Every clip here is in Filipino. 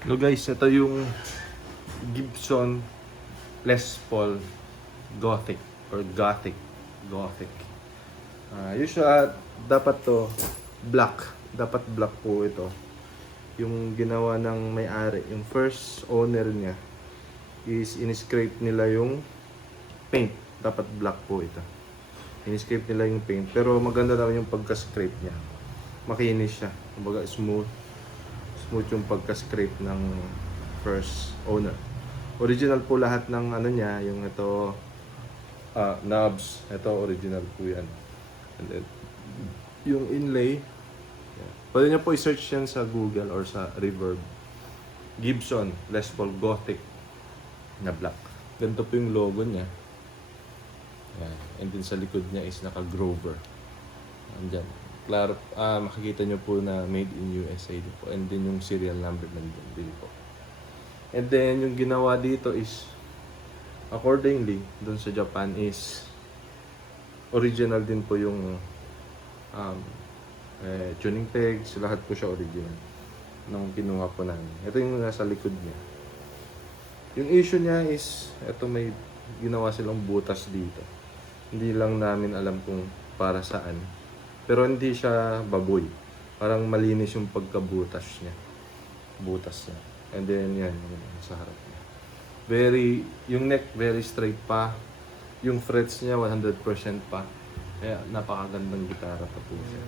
Hello guys, ito yung Gibson Les Paul Gothic or Gothic. Usually, dapat to black. Dapat black po ito. Yung ginawa ng may-ari, yung first owner niya is in-scrape nila yung paint. Dapat black po ito. In-scrape nila yung paint. Pero maganda naman yung pagka-scrape niya. Makinis siya. Kumbaga smooth yung pagka-scrape ng first owner. Original po lahat ng ano niya, yung ito knobs, ito original po yan. And then yung inlay, pwede niyo po i-search yan sa Google or sa Reverb. Gibson Les Paul Gothic na black. Ganito po yung logo niya. Yan. And then sa likod niya is naka-Grover. Andyan. Klaro, makikita nyo po na made in USA din po. And then yung serial number nandun din po. And then yung ginawa dito is accordingly dun sa Japan is original din po yung tuning pegs. Lahat po siya original nung kinuha po namin. Ito yung nasa likod niya. Yung issue niya is ito, may ginawa silang butas dito. Hindi lang namin alam kung para saan. Pero hindi siya baboy. Parang malinis yung pagkabutas niya. Butas niya. And then yan, yung sa harap niya. Yung neck very straight pa. Yung frets niya 100% pa. Kaya napakagandang gitara pa po siya.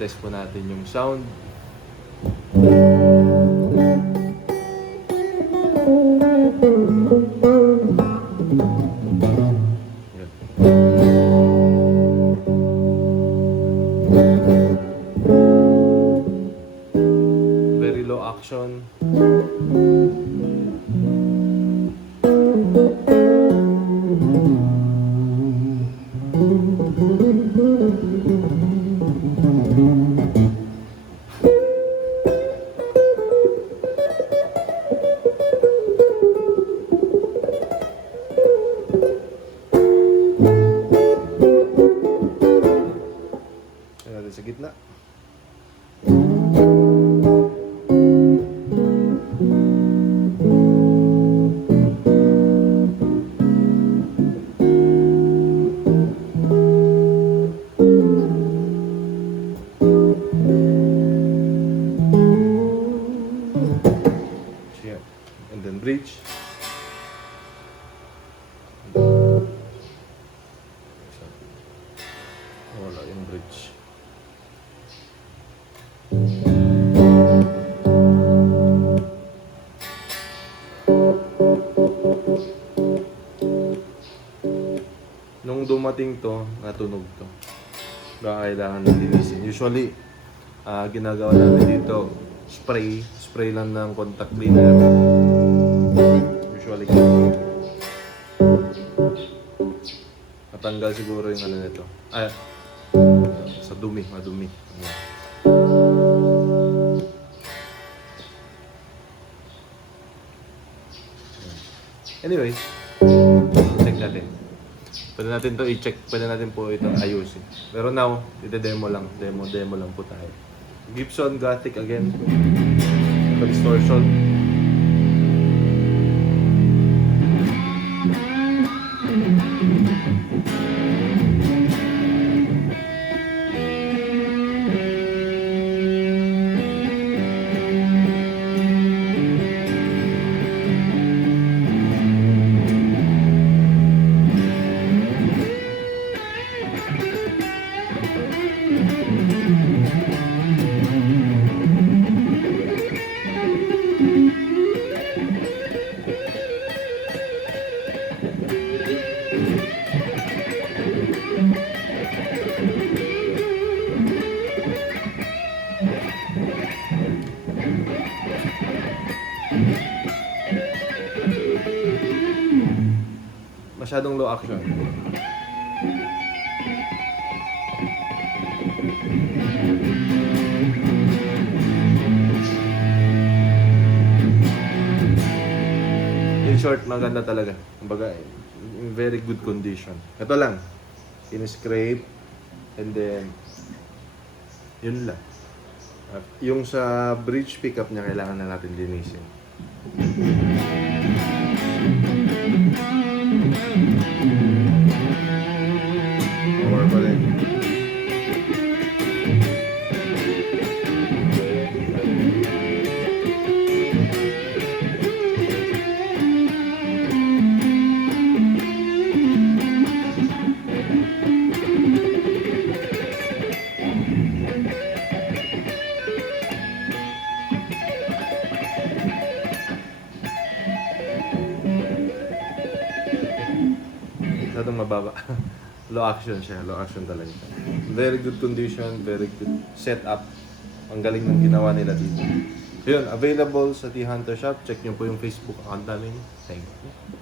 Test po natin yung sound. Very low action. Ayan natin sa gitna. And then bridge. Wala yung bridge. Nung dumating to, natunog to. Kailangan na linisin. Usually, ginagawa namin dito, spray lang ng contact cleaner. Usually, matanggal siguro yung ano nito. Sa dumi, madumi. Anyway, check natin. Pwede natin to i-check, pwede natin po ito ayusin. Pero now, ite-demo lang. Demo lang po tayo. Gibson Gothic again. Distortion. Masyadong low action. In short, maganda talaga. Kumbaga, in very good condition. Ito lang. In-scrape. And then, yun lang. At yung sa bridge pickup niya, kailangan na natin linisin. Power pa rin. Masyadong mababa. Low action siya. Low action talaga siya. Very good condition. Very good setup. Ang galing ng ginawa nila dito. So yun, available sa T-Hunter Shop. Check nyo po yung Facebook account namin. Thank you.